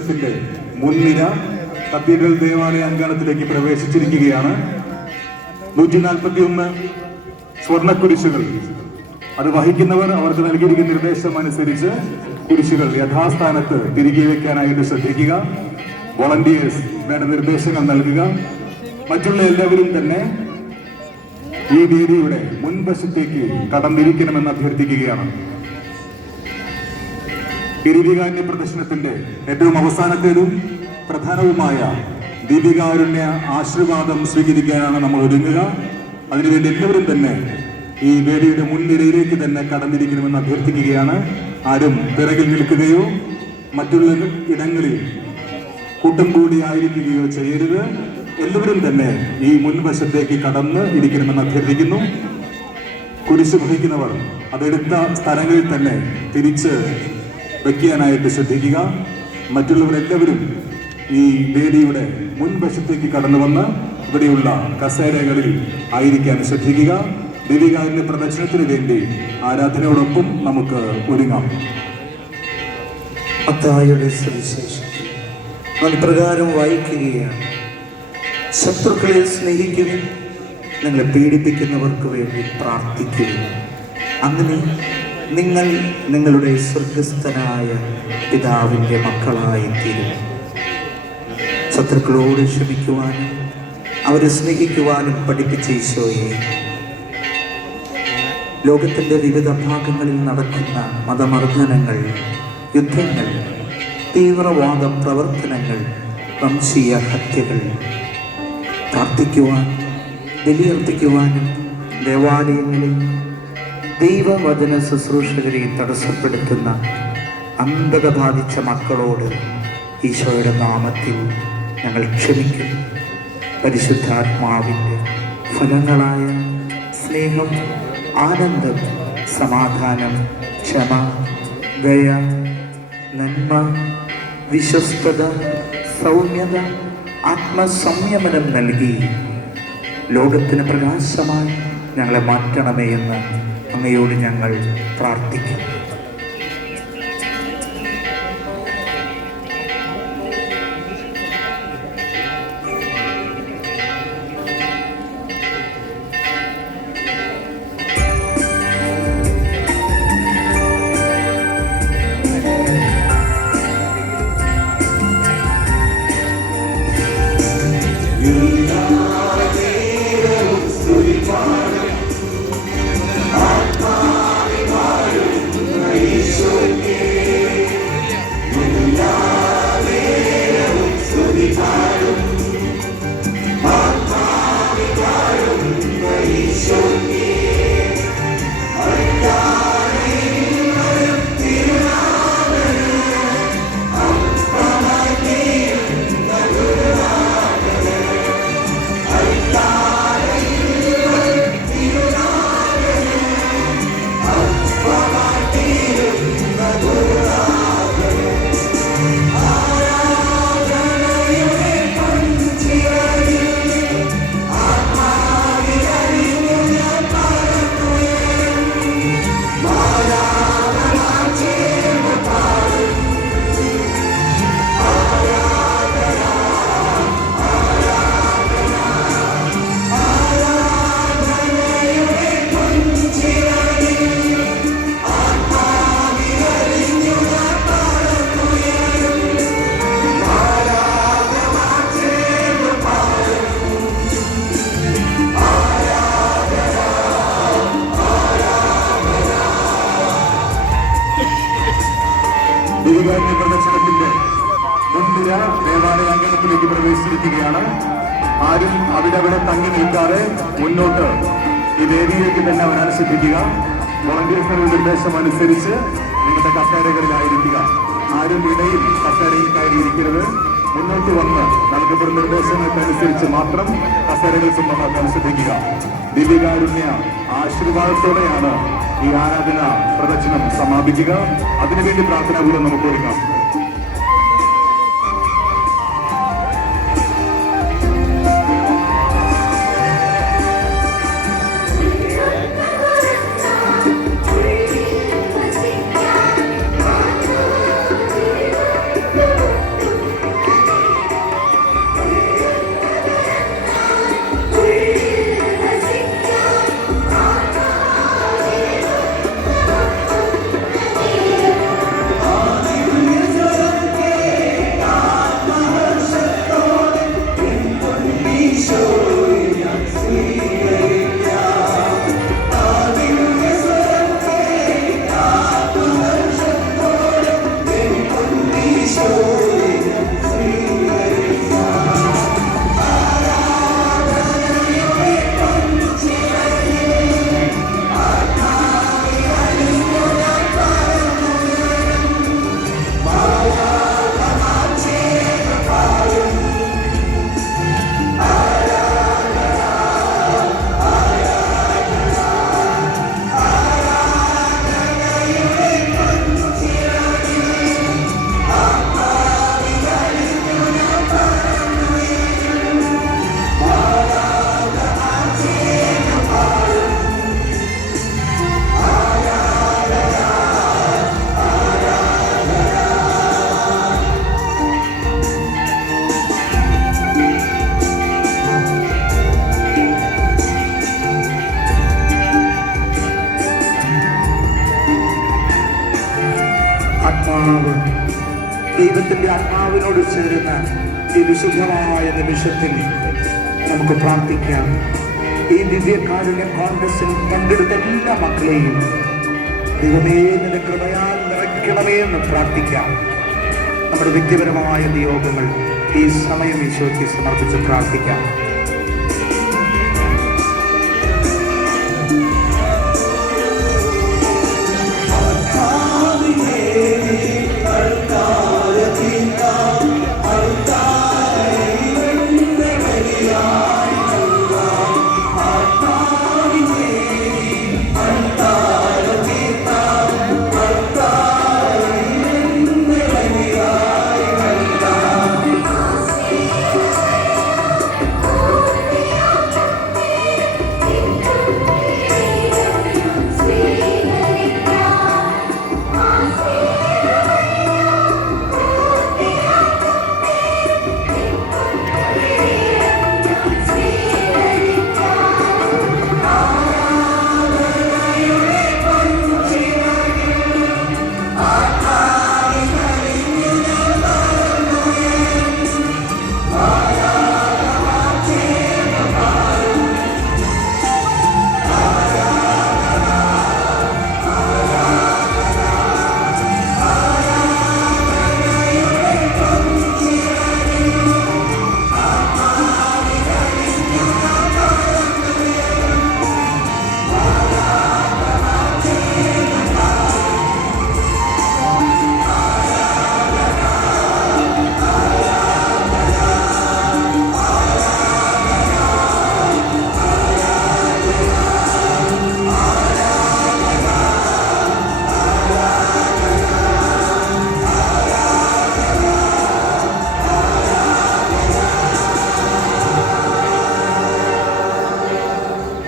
പ്രദക്ഷിണത്തിന്റെ മുൻനിര കത്തീഡ്രൽ ദേവാലയ അങ്കണത്തിലേക്ക് പ്രവേശിച്ചിരിക്കുകയാണ്. നൂറ്റി നാൽപ്പത്തി ഒന്ന് സ്വർണക്കുരിശുകൾ. അത് വഹിക്കുന്നവർ അവർക്ക് നൽകിയിരിക്കുന്ന നിർദ്ദേശം അനുസരിച്ച് കുരിശുകൾ യഥാസ്ഥാനത്ത് തിരികെ വെക്കാനായിട്ട് ശ്രദ്ധിക്കുക. വോളണ്ടിയേഴ്സ് വേണ്ട നിർദ്ദേശങ്ങൾ നൽകുക. മറ്റുള്ള എല്ലാവരും തന്നെ ഈ വേദിയുടെ മുൻവശത്തേക്ക് കടന്നിരിക്കണമെന്ന് അഭ്യർത്ഥിക്കുകയാണ്. ഗിരിവികാരുണ്യ പ്രദർശനത്തിന്റെ ഏറ്റവും അവസാനത്തേതും പ്രധാനവുമായ ദീപികാരുണ്യ ആശീർവാദം സ്വീകരിക്കാനാണ് നമ്മൾ ഒരുങ്ങുക. അതിനുവേണ്ടി എല്ലാവരും തന്നെ ഈ വേദിയുടെ മുൻനിരയിലേക്ക് തന്നെ കടന്നിരിക്കണമെന്ന് അഭ്യർത്ഥിക്കുകയാണ്. ആരും പിറകിൽ നിൽക്കുകയോ മറ്റുള്ള ഇടങ്ങളിൽ കൂട്ടം കൂടി ആയിരിക്കുകയോ ചെയ്യരുത്. എല്ലാവരും തന്നെ ഈ മുൻവശത്തേക്ക് കടന്ന് ഇരിക്കണമെന്ന് അഭ്യർത്ഥിക്കുന്നു. കുരിശ് വഹിക്കുന്നവർ അതെടുത്ത സ്ഥലങ്ങളിൽ തന്നെ തിരിച്ച് വെക്കാനായിട്ട് ശ്രദ്ധിക്കുക. മറ്റുള്ളവരെല്ലാവരും ഈ വേദിയുടെ മുൻവശത്തേക്ക് കടന്നു വന്ന് ഇവിടെയുള്ള കസേരകളിൽ ആയിരിക്കാൻ ശ്രദ്ധിക്കുക. ദേവികാരുണ്യ പ്രദർശനത്തിന് വേണ്ടി ആരാധനയോടൊപ്പം നമുക്ക് ഒരുങ്ങാം. പ്രകാരം നാം ഇപ്രകാരം വായിക്കുകയാണ്. ശത്രുക്കളെ സ്നേഹിക്കുകയും നിങ്ങളെ പീഡിപ്പിക്കുന്നവർക്ക് വേണ്ടി പ്രാർത്ഥിക്കുകയും. അങ്ങനെ നിങ്ങൾ നിങ്ങളുടെ സ്വർഗസ്ഥനായ പിതാവിന്റെ മക്കളായി തീരും ശത്രുക്കളോട് ക്ഷമിക്കുവാനും അവരെ സ്നേഹിക്കുവാനും പഠിപ്പിച്ച ഈശോയെ. ലോകത്തിന്റെ വിവിധ ഭാഗങ്ങളിൽ നടക്കുന്ന മതമർദ്ദനങ്ങൾ യുദ്ധങ്ങൾ തീവ്രവാദ പ്രവർത്തനങ്ങൾ വംശീയ ഹത്യകൾ പ്രാർത്ഥിക്കുവാൻ ബലിയർപ്പിക്കുവാനും ദേവാലയങ്ങളിൽ ദൈവവചന ശുശ്രൂഷകരെ തടസ്സപ്പെടുത്തുന്ന അന്ധത ബാധിച്ച മക്കളോട് ഈശോയുടെ നാമത്തിൽ ഞങ്ങൾ ക്ഷമിക്കുന്നു. പരിശുദ്ധാത്മാവിന്റെ ഫലങ്ങളായ സ്നേഹം ആനന്ദം സമാധാനം ക്ഷമ ദയ നന്മ വിശ്വസ്തത സൗമ്യത ആത്മസംയമനം നൽകി ലോകത്തിന് പ്രകാശമായി ഞങ്ങളെ മാറ്റണമേ എന്ന് അങ്ങയോട് ഞങ്ങൾ പ്രാർത്ഥിക്കുന്നു ആരും അവിടെ അവിടെ തങ്ങി നിൽക്കാതെ മുന്നോട്ട് ഈ വേദിയിലേക്ക് തന്നെ വരാൻ ശ്രദ്ധിക്കുക വോളണ്ടിയേഴ്സിന്റെ നിർദ്ദേശം അനുസരിച്ച് നിങ്ങളുടെ കസേരകളിലായിരിക്കുക. ആരും ഇടയിൽ കസേരയിൽ കയറിയിരിക്കരുത്. മുന്നോട്ട് വന്ന് നൽകപ്പെടുന്ന നിർദ്ദേശങ്ങൾക്കനുസരിച്ച് മാത്രം കസേരകൾ സ്വന്തമാക്കാൻ ശ്രദ്ധിക്കുക. ദിവ്യകാരുണ്യ ആശീർവാദത്തോടെയാണ് ഈ ആരാധന പ്രദർശനം സമാപിക്കുക. അതിനുവേണ്ടി പ്രാർത്ഥനാപൂർവം നമുക്ക് ഒരുങ്ങാം നിമിഷത്തിൽ നമുക്ക് പ്രാർത്ഥിക്കാം. ഈ ദിവ്യകാരുണ്യ കോൺഗ്രസിൽ പങ്കെടുത്ത എല്ലാ മക്കളെയും ദൈവമേ നിന്റെ കൃപയാൽ നിറയ്ക്കണമേ എന്ന് പ്രാർത്ഥിക്കാം. നമ്മുടെ വ്യക്തിപരമായ നിയോഗങ്ങൾ ഈ സമയം ഈശോയ്ക്ക് സമർപ്പിച്ച് പ്രാർത്ഥിക്കാം.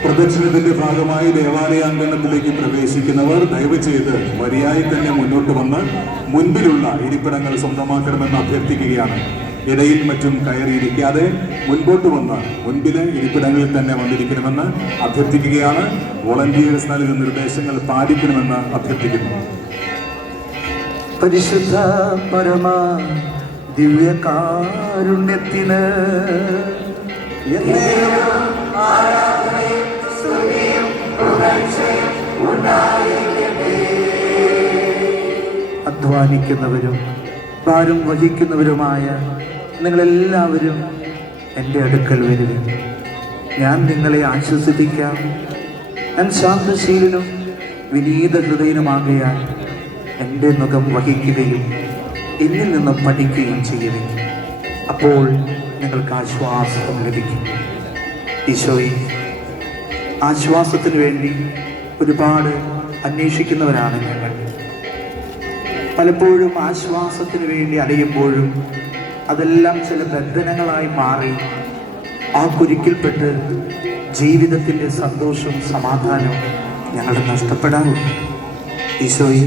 പ്രദക്ഷിണത്തിന്റെ ഭാഗമായി ദേവാലയാങ്കണത്തിലേക്ക് പ്രവേശിക്കുന്നവർ ദയവ് ചെയ്ത് വരിയായി തന്നെ മുന്നോട്ട് വന്ന് മുൻപിലുള്ള ഇരിപ്പിടങ്ങൾ സ്വന്തമാക്കണമെന്ന് അഭ്യർത്ഥിക്കുകയാണ്. ഇടയിൽ മറ്റും കയറിയിരിക്കാതെ മുൻപോട്ട് വന്ന് മുൻപിലെ ഇരിപ്പിടങ്ങളിൽ തന്നെ വന്നിരിക്കണമെന്ന് അഭ്യർത്ഥിക്കുകയാണ്. വോളണ്ടിയേഴ്സ് നൽകുന്ന നിർദ്ദേശങ്ങൾ പാലിക്കണമെന്ന് അഭ്യർത്ഥിക്കുന്നു. പരിശുദ്ധ പരമ ദിവ്യകാരുണ്യത്തിന് എന്നേരവും അധ്വാനിക്കുന്നവരും ഭാരം വഹിക്കുന്നവരുമായ നിങ്ങളെല്ലാവരും എന്റെ അടുക്കൽ വരുവിൻ ഞാൻ നിങ്ങളെ ആശ്വസിപ്പിക്കാം. ഞാൻ ശാന്തശീലനും വിനീത ഹൃദയനുമാകയാൽ എന്റെ മുഖം വഹിക്കുകയും എന്നിൽ നിന്ന് പഠിക്കുകയും ചെയ്യുവിൻ. അപ്പോൾ നിങ്ങൾക്ക് ആശ്വാസം ലഭിക്കും. ഈശോയെ ആശ്വാസത്തിന് വേണ്ടി ഒരുപാട് അന്വേഷിക്കുന്നവരാണ് ഞങ്ങൾ. പലപ്പോഴും ആശ്വാസത്തിന് വേണ്ടി അലയുമ്പോഴും അതെല്ലാം ചില ബന്ധനങ്ങളായി മാറി ആ കുരുക്കിൽപ്പെട്ട് ജീവിതത്തിന്റെ സന്തോഷവും സമാധാനവും ഞങ്ങൾ നഷ്ടപ്പെടാറുണ്ട്. ഈശോയെ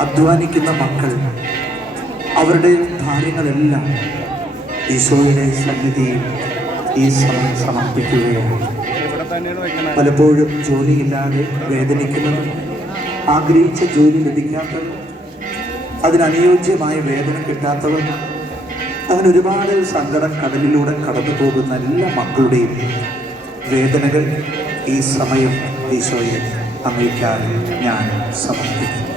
അധ്വാനിക്കുന്ന മക്കൾ അവരുടെ കാര്യങ്ങളെല്ലാം ഈശോയുടെ സന്നിധിയിൽ ഈ സമയം സമർപ്പിക്കുകയാണ്. പലപ്പോഴും ജോലിയില്ലാതെ വേദനിക്കുന്നവർ ആഗ്രഹിച്ച ജോലി ലഭിക്കാത്തവർ അതിനനുയോജ്യമായ വേതനം കിട്ടാത്തവർ അങ്ങനെ ഒരുപാട് സങ്കടം കടലിലൂടെ കടന്നു പോകുന്ന എല്ലാ മക്കളുടെയും വേദനകൾ ഈ സമയം ഈശോയെ അമേരിക്കാൻ ഞാൻ സമർപ്പിക്കുന്നു.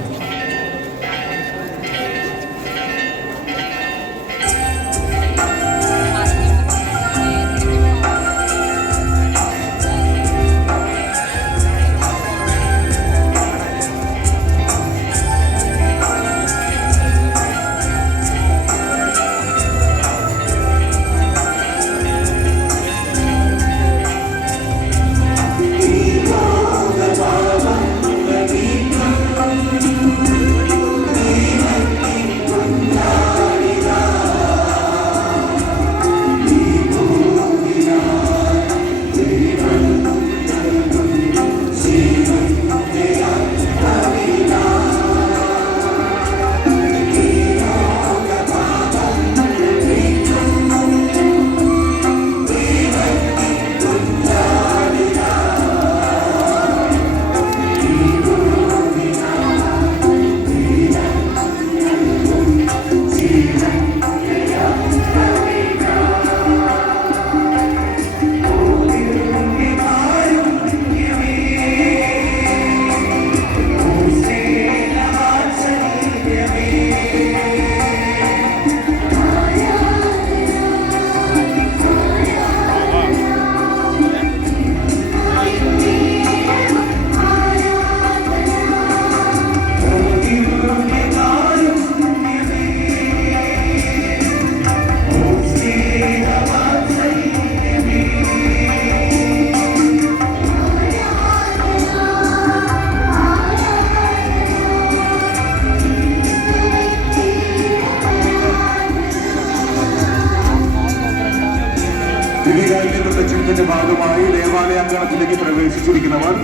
ദേവാലയാങ്കണത്തിലേക്ക് പ്രവേശിച്ചിരിക്കുന്നവർ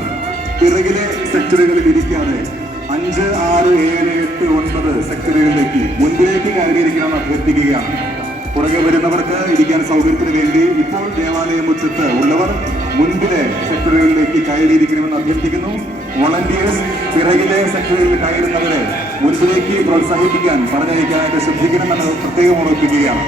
പിറകിലെ സെക്ടറുകളിൽ ഇരിക്കാതെ അഞ്ച് ആറ് ഏഴ് എട്ട് ഒൻപത് സെക്ടറുകളിലേക്ക് മുൻപിലേക്ക് കയറിയിരിക്കണം അഭ്യർത്ഥിക്കുകയാണ്. പുറകെ വരുന്നവർക്ക് ഇരിക്കാൻ സൗകര്യത്തിന് വേണ്ടി ഇപ്പോൾ ദേവാലയ മുറ്റത്ത് ഉള്ളവർ മുൻപിലെ സെക്ടറുകളിലേക്ക് കയറിയിരിക്കണമെന്ന് അഭ്യർത്ഥിക്കുന്നു. വളണ്ടിയേഴ്സ് പിറകിലെ സെക്ടറുകളിൽ കയറുന്നവരെ മുൻപിലേക്ക് പ്രോത്സാഹിപ്പിക്കാൻ പറഞ്ഞയക്കാനായിട്ട് ശ്രദ്ധിക്കണമെന്ന് പ്രത്യേകം ഓർമ്മിപ്പിക്കുകയാണ്.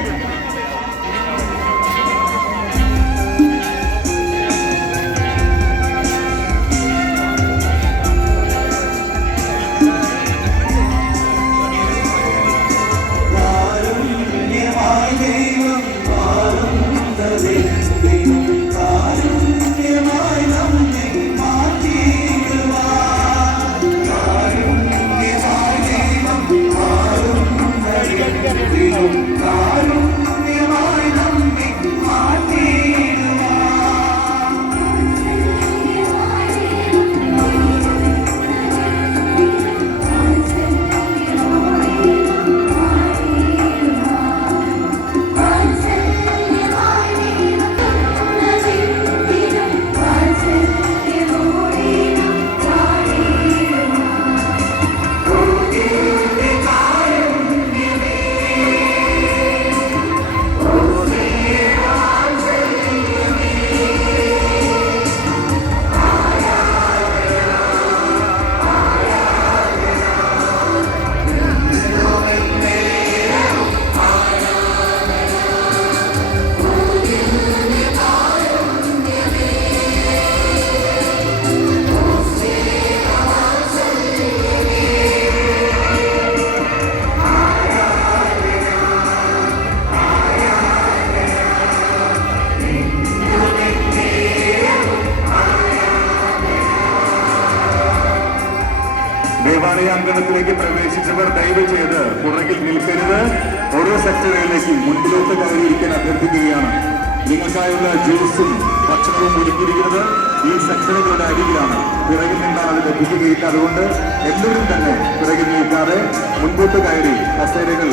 ഈ സെക്ഷനുകളുടെ അരികിലാണ് പിറകിൽ നിന്നാൽ അത് ലഭിക്കുകയില്ല. അതുകൊണ്ട് എല്ലാവരും തന്നെ പിറകിൽ നിൽക്കാതെ മുൻപോട്ട് കയറി കസേരകൾ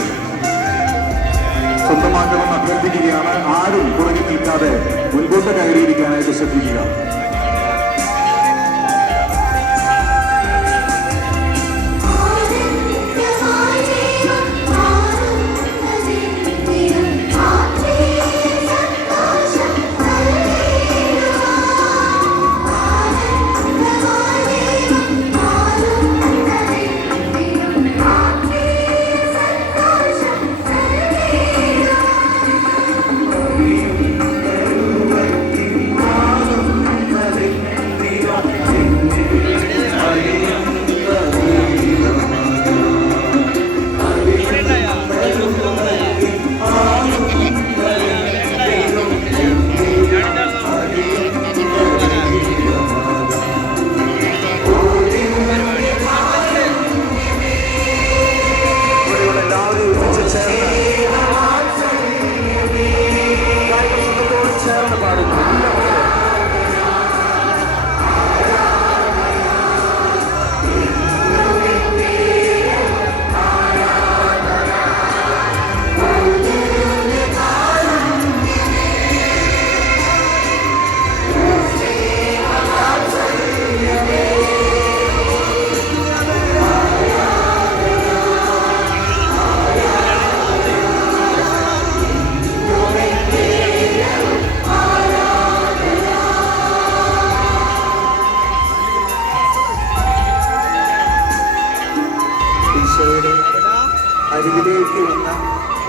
സ്വന്തമാക്കണമെന്ന് അഭ്യർത്ഥിക്കുകയാണ്. ആരും പുറകിൽ നിൽക്കാതെ മുൻപോട്ട് കയറിയിരിക്കാനായിട്ട് ശ്രദ്ധിക്കുക.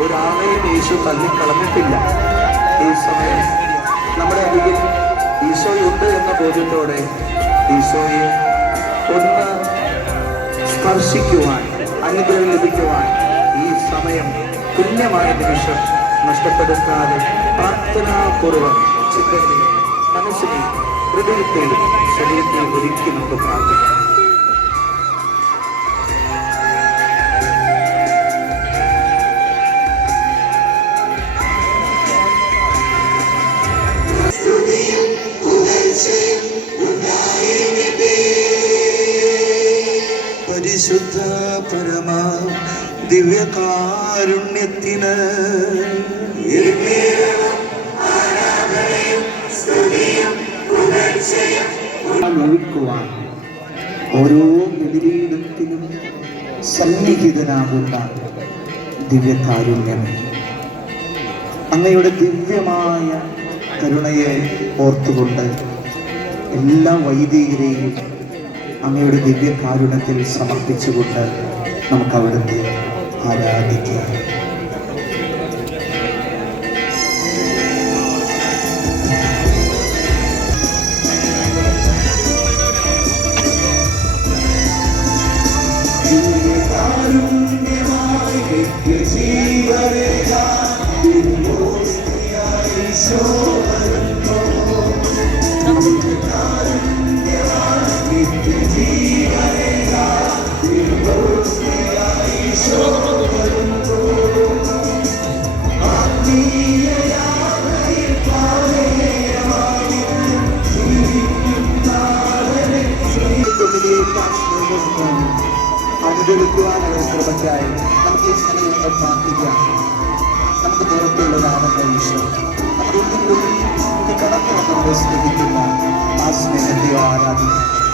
ഒരാളെയും യേശു തള്ളിക്കളഞ്ഞിട്ടില്ല. ഈ സമയം നമ്മുടെ അരികിൽ ഈശോയുണ്ട് എന്ന ബോധ്യത്തോടെ ഈശോയെ ഒന്ന് സ്പർശിക്കുവാൻ അനുഗ്രഹം ലഭിക്കുവാൻ ഈ സമയം തുല്യമായ നിമിഷം നഷ്ടപ്പെടുത്താതെ പ്രാർത്ഥനാപൂർവം ചിത്രത്തിൽ മനസ്സിനെ ഹൃദയത്തിൽ ശരീരത്തെ ഒരുക്കി നമുക്ക് പ്രാർത്ഥിക്കാം. പരമ ദിവ്യകാരുണ്യത്തിന്. ഒഴുക്കുവാൻ ഓരോ വിപരീതത്തിലും സന്നിഹിതനാകുന്ന ദിവ്യകാരുണ്യമേ അങ്ങയുടെ ദിവ്യമായ കരുണയെ ഓർത്തുകൊണ്ട് എല്ലാ വൈദികരെയും അങ്ങയുടെ ദിവ്യകാരുണ്യത്തിൽ സമർപ്പിച്ചുകൊണ്ട് നമുക്ക് അവിടുത്തെ ആരാധിക്കാം അനുഭവിക്കുവാനുള്ള കൃപയ്ക്കായി നമുക്ക് ഈ സമയം പ്രാർത്ഥിക്കാം. നമുക്ക് പുറത്തുള്ളതാണല്ലോ ഈശോ. നമ്മുടെ ഉള്ളിനുള്ളിൽ നമുക്ക് കടന്നു നമ്മളെ സ്നേഹിക്കുന്ന ആ സ്നേഹത്തെ ആരാധിക്കാം ും.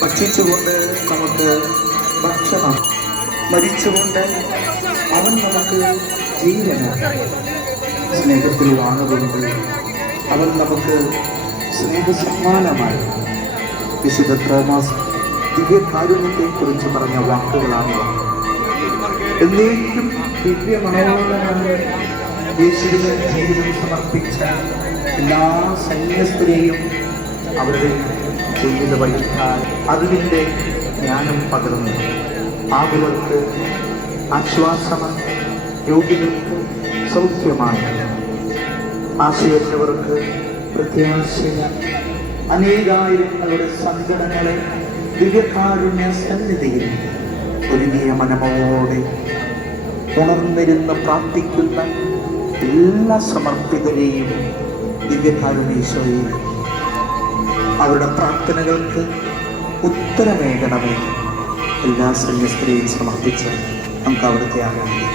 ഭക്ഷിച്ചുകൊണ്ട് നമുക്ക് ഭക്ഷണം മരിച്ചുകൊണ്ട് അവൻ നമുക്ക് ജീവനാണ് സ്നേഹത്തിൽ വാങ്ങുകൊണ്ട് അവൻ നമുക്ക് സ്നേഹസമ്മാനമായി വിശുദ്ധ തോമസ് ദിവ്യകാരുണ്യത്തെക്കുറിച്ച് പറഞ്ഞ വാക്കുകളാണ് എന്നേക്കും ദിവ്യമനോഹരമായ യേശുവിന് ജീവിതം സമർപ്പിച്ച എല്ലാ സന്യസ്തരെയും അവരുടെ ജീവിത വഴിക്കാൻ അറിവിന്റെ ജ്ഞാനം പകർന്നു ആളുകൾക്ക് ആശ്വാസമാണ് രോഗികൾക്ക് സൗഖ്യമാണ്. ആശയറ്റവർക്ക് പ്രത്യാശയ അനേകായിരങ്ങളുടെ സങ്കടങ്ങളെ ദിവ്യകാരുണ്യ സന്നിധിയിൽ ഒരുങ്ങിയ മനമോടെ ഉണർന്നിരുന്ന് പ്രാർത്ഥിക്കുന്ന എല്ലാ സമർപ്പിതരെയും ദിവ്യകാരുണ്യേശ്വരി അവരുടെ പ്രാർത്ഥനകൾക്ക് ഉത്തരമേകണമേ എല്ലാ സ്ത്രീയും സമർപ്പിച്ച് നമുക്ക് അവിടുത്തെ ആരാധിക്കാം